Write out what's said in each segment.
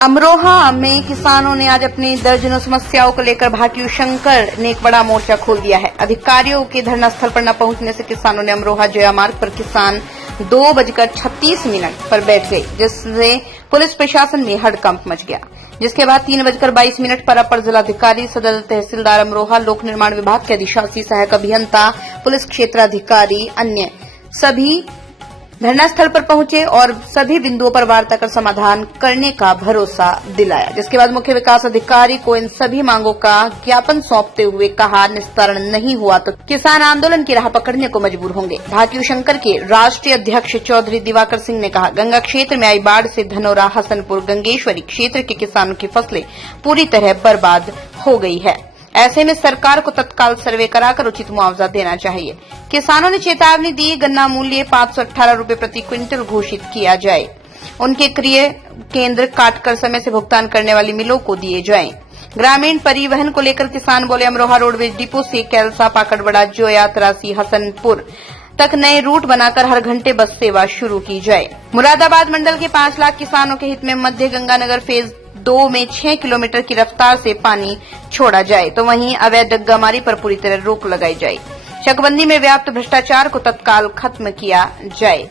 अमरोहा में किसानों ने आज अपनी दर्जनों समस्याओं को लेकर भाटियू शंकर ने एक बड़ा मोर्चा खोल दिया है। अधिकारियों के धरना स्थल पर न पहुंचने से किसानों ने अमरोहा जया मार्ग पर किसान 2:36 पर बैठ गए, जिससे पुलिस प्रशासन में हड़कंप मच गया। जिसके बाद 3:22 पर अपर जिलाधिकारी, सदर तहसीलदार अमरोहा, लोक निर्माण विभाग के अधिशासी, सहायक अभियंता, पुलिस क्षेत्राधिकारी, अन्य सभी धरना स्थल पर पहुंचे और सभी बिंदुओं पर वार्ता कर समाधान करने का भरोसा दिलाया। जिसके बाद मुख्य विकास अधिकारी को इन सभी मांगों का ज्ञापन सौंपते हुए कहा, निस्तारण नहीं हुआ तो किसान आंदोलन की राह पकड़ने को मजबूर होंगे। भाटियू शंकर के राष्ट्रीय अध्यक्ष चौधरी दिवाकर सिंह ने कहा, गंगा क्षेत्र में आई बाढ़ से धनौरा, हसनपुर, गंगेश्वरी क्षेत्र के किसानों की फसलें पूरी तरह बर्बाद हो गई है। ऐसे में सरकार को तत्काल सर्वे कराकर उचित मुआवजा देना चाहिए। किसानों ने चेतावनी दी, गन्ना मूल्य 518 रुपए प्रति क्विंटल घोषित किया जाए। उनके क्रय केंद्र काटकर समय से भुगतान करने वाली मिलों को दिए जाएं। ग्रामीण परिवहन को लेकर किसान बोले, अमरोहा रोडवेज डिपो से कैलसा, पाकड़बड़ा, जोया, तरासी, हसनपुर तक नए रूट बनाकर हर घंटे बस सेवा शुरू की जाए। मुरादाबाद मंडल के 5 लाख किसानों के हित में मध्य गंगानगर फेज 2 में 6 किलोमीटर की रफ्तार से पानी छोड़ा जाए, तो वहीं अवैध डग्गामारी पर पूरी तरह रोक लगाई जाए। चकबंदी में व्याप्त भ्रष्टाचार को तत्काल खत्म किया जाए।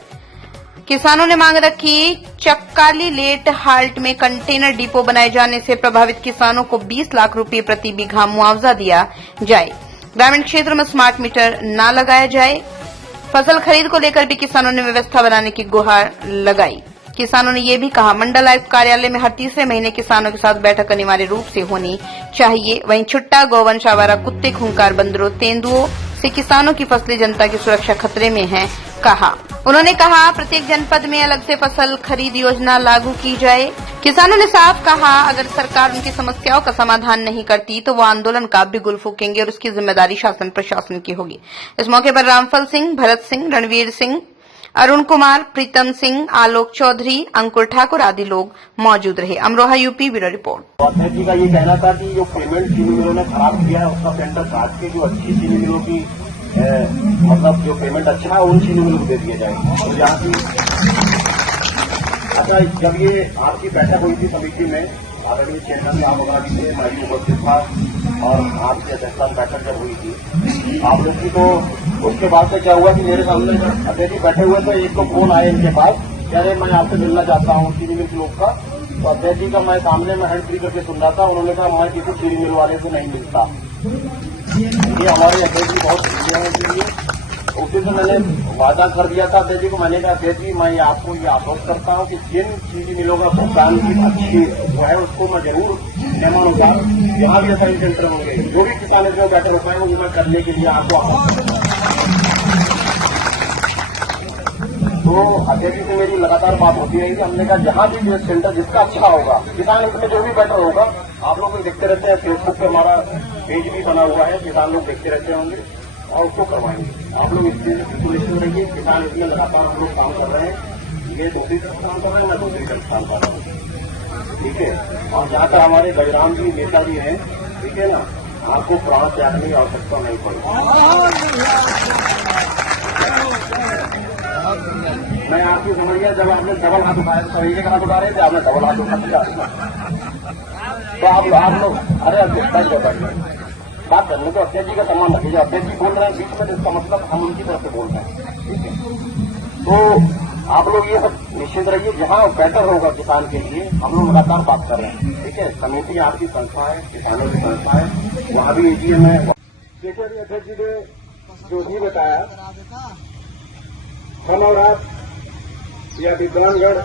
किसानों ने मांग रखी, चक्काली लेट हाल्ट में कंटेनर डिपो बनाए जाने से प्रभावित किसानों को 20 लाख रुपए प्रति बीघा मुआवजा दिया जाए। ग्रामीण क्षेत्रों में स्मार्ट मीटर न लगाया जाए। फसल खरीद को लेकर भी किसानों ने व्यवस्था बनाने की गुहार लगाई। किसानों ने ये भी कहा, मंडल आयुक्त कार्यालय में हर तीसरे महीने किसानों के साथ बैठक अनिवार्य रूप से होनी चाहिए। वहीं छुट्टा, गौवंश, आवारा कुत्ते, खूंखार बंदरों, तेंदुओं से किसानों की फसलें, जनता की सुरक्षा खतरे में है, कहा। उन्होंने कहा, प्रत्येक जनपद में अलग से फसल खरीद योजना लागू की जाए। किसानों ने साफ कहा, अगर सरकार उनकी समस्याओं का समाधान नहीं करती तो वो आंदोलन का बिगुल फूकेंगे और उसकी जिम्मेदारी शासन प्रशासन की होगी। इस मौके पर रामफल सिंह, भरत सिंह, रणवीर सिंह, अरुण कुमार, प्रीतम सिंह, आलोक चौधरी, अंकुर ठाकुर आदि लोग मौजूद रहे। Amroha UP bureau report. अध्यक्ष जी का ये कहना था कि जो पेमेंट चीनी मिलों ने खराब किया है उसका सेंटर काट के जो अच्छी चीनी मिलों की मतलब जो पेमेंट अच्छा है उन चीनी मिलों को दे दिया जाए। तो जहाँ की अच्छा, जब ये आपकी बैठक हुई थी समिति में, आदरणीय चेयरमैन आप हमारा थे, मैं भी उपस्थित था और आपकी अध्यक्षता बैठक जब हुई थी आप लोग की, तो उसके बाद से क्या हुआ कि मेरे सामने अध्यक्ष जी बैठे हुए तो एक तो फोन आया इनके पास, कह रहे मैं आपसे मिलना चाहता हूँ चीनी मिल लोग का। तो अध्यक्ष जी का मैं सामने में हैंड फ्री करके सुन रहा था। उन्होंने कहा, मैं किसी चीनी मिल वाले से नहीं मिलता। ये हमारे अध्यक्ष जी बहुत शुक्रिया है इसके लिए। उसी से मैंने वादा कर दिया था अध्यक्ष जी को। मैंने कहा, अध्यक्ष जी मैं आपको ये आश्वस्त करता हूँ कि जिन चीनी मिलों का भुगतान की अच्छी जो है उसको मैं जरूर नियमानुसार जहाँ भी असाइन सेंटर होंगे, जो भी किसान इसमें बैठे हो पाए वो मैं करने के लिए आपको आह्वान। तो अध्यक्ष जी से मेरी लगातार बात होती है कि हमने कहा जहाँ भी सेंटर जिसका अच्छा होगा, किसान इसमें जो भी बेटर होगा, आप लोग देखते रहते हैं, फेसबुक पे हमारा पेज भी बना हुआ है, किसान लोग देखते रहते होंगे और उसको करवाएंगे। आप लोग इस चीज सुनिश्चित रहिए, किसान इसमें लगातार हम लोग काम कर रहे हैं। ये दूसरी तरफ काम कर रहे हैं, मैं दूसरी तरफ काम कर रहा हूँ, ठीक है। और जहाँ तक हमारे गजराम जी नेता जी हैं, ठीक है ना, आपको प्राण त्यागने की आवश्यकता नहीं पड़ेगी। मैं आपकी समझ गया, जब आपने डबल हाथ उठाया तो सही जगह हाथ उठा रहे थे, आपने डबल हाथ उठा दिया तो आप लोग अरे अध्यक्ष बात करने को अध्यक्ष जी का सम्मान रखिए। अध्यक्ष जी बोल रहे हैं बीच में, इसका मतलब हम उनकी तरफ से बोल रहे हैं, ठीक है। तो आप लोग ये सब निश्चित रहिए, जहाँ बेटर होगा किसान के लिए हम लोग लगातार बात कर रहे हैं, ठीक है। समिति आपकी संस्था है, किसानों की संस्था है, वहाँ भी एजीएम है। जैसे अभी अध्यक्ष जी ने जो भी बताया, धनौरा या विद्वानगढ़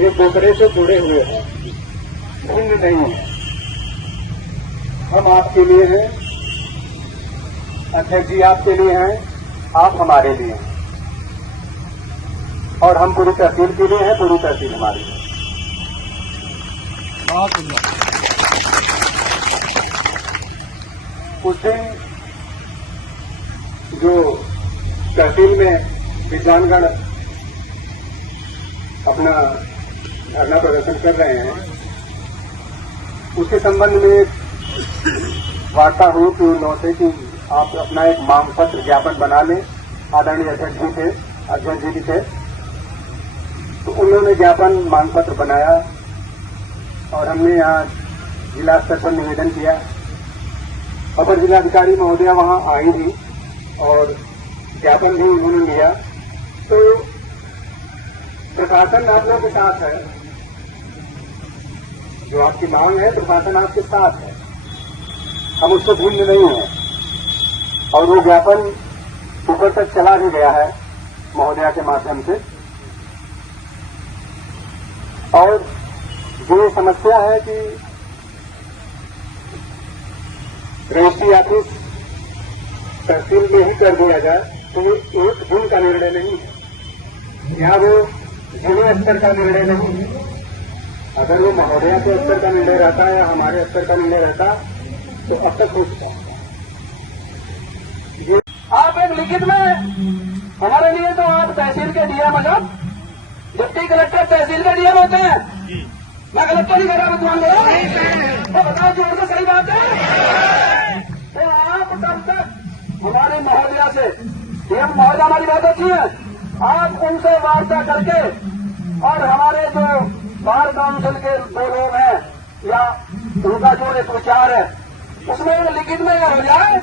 एक दूसरे से जुड़े हुए हैं, भिन्न नहीं है। हम आपके लिए हैं, अध्यक्ष जी आपके लिए हैं, आप हमारे लिए हैं और हम पूरी तहसील के लिए हैं, पूरी तहसील हमारी है। उस दिन जो तहसील में विद्वानगण अपना धरना प्रदर्शन कर रहे हैं, उसके संबंध में वार्ता हुई कि उनसे कि आप अपना एक मांग पत्र ज्ञापन बना लें। आदरणीय अध्यक्ष जी थे, अध्यक्ष जी भी थे, तो उन्होंने ज्ञापन मांग पत्र बनाया और हमने यहाँ जिला स्तर पर निवेदन किया। अपर जिलाधिकारी महोदया वहां आई थी और ज्ञापन भी उन्होंने लिया। तो प्रशासन आप लोगों के साथ है, जो आपकी मांग है प्रशासन आपके साथ है, हम उसको भूल नहीं है। और वो ज्ञापन ऊपर तक चला भी गया है महोदया के माध्यम से। और जो समस्या है कि रजिस्ट्री ऑफिस तहसील में ही कर दिया जाए, तो ये एक दिन का निर्णय नहीं है, यहाँ वो जिले स्तर का निर्णय नहीं है। अगर वो महोदया के स्तर का निर्णय रहता है या हमारे स्तर का निर्णय रहता तो अब तक हो चुका। आप एक लिखित में हमारे लिए तो आप तहसील के डीएम हो, डिप्टी कलेक्टर तहसील के डीएम होते हैं। मैं कलेक्टर नहीं कर रहा विद्वान तो बताओ जो उनसे सही बात है। तो आप तब तक हमारे महोदया से, डीएम महोदया हमारी बात होती है, आप उनसे वार्ता करके और हमारे जो बार काउंसिल के दो लोग हैं या उनका जो एक विचार है उसमें लिखित में हो जाए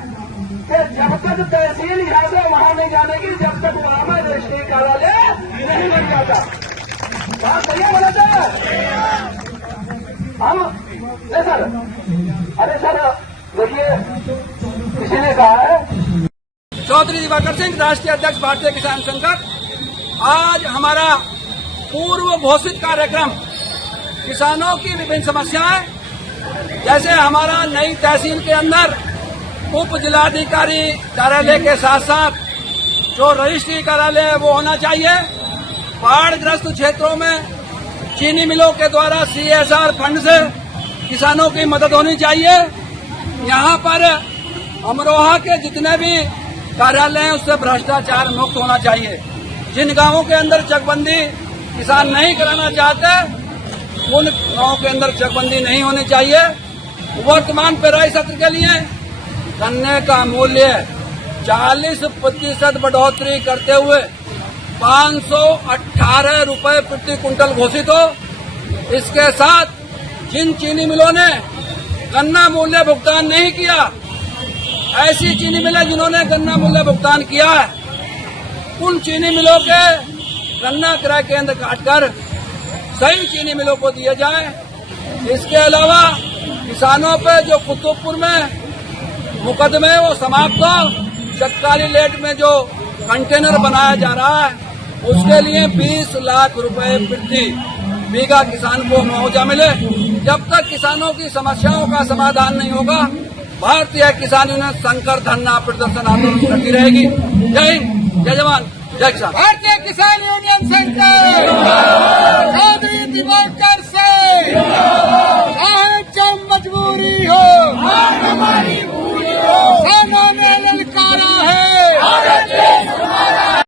कि जब तक तहसील यहाँ से वहां नहीं जाने की, जब तक वहां में रजिस्ट्री कार्यालय नहीं बन जाता। बात सही है बोला था हम नहीं सर। अरे सर देखिए, किसी ने कहा है चौधरी दिवाकर सिंह, राष्ट्रीय अध्यक्ष भारतीय किसान संघ। आज हमारा पूर्व घोषित कार्यक्रम किसानों की विभिन्न समस्याएं, जैसे हमारा नई तहसील के अंदर उप जिलाधिकारी कार्यालय के साथ साथ जो रजिस्ट्री कार्यालय है वो होना चाहिए। बाढ़ग्रस्त क्षेत्रों में चीनी मिलों के द्वारा CSR फंड से किसानों की मदद होनी चाहिए। यहाँ पर अमरोहा के जितने भी कार्यालय हैं उससे भ्रष्टाचार मुक्त होना चाहिए। जिन गांवों के अंदर चकबंदी किसान नहीं कराना चाहते उन गांवों के अंदर चकबंदी नहीं होनी चाहिए। वर्तमान पेराई सत्र के लिए गन्ने का मूल्य 40% बढ़ोतरी करते हुए 518 रुपए प्रति कुंटल घोषित हो। इसके साथ जिन चीनी मिलों ने गन्ना मूल्य भुगतान नहीं किया, ऐसी चीनी मिलें जिन्होंने गन्ना मूल्य भुगतान किया है, उन चीनी मिलों के गन्ना क्रय केंद्र काटकर सही चीनी मिलों को दिए जाए। इसके अलावा किसानों पे जो कुतुबपुर में मुकदमे वो समाप्त हो। चक्काली लेट में जो कंटेनर बनाया जा रहा है उसके लिए 20 लाख रुपए प्रति बीघा किसान को मुआवजा मिले। जब तक किसानों की समस्याओं का समाधान नहीं होगा, भारतीय किसान यूनियन संकर धरना प्रदर्शन आंदोलन करती रहेगी। जय हिंद, जय जवान, जय किसान। भारतीय किसान यूनियन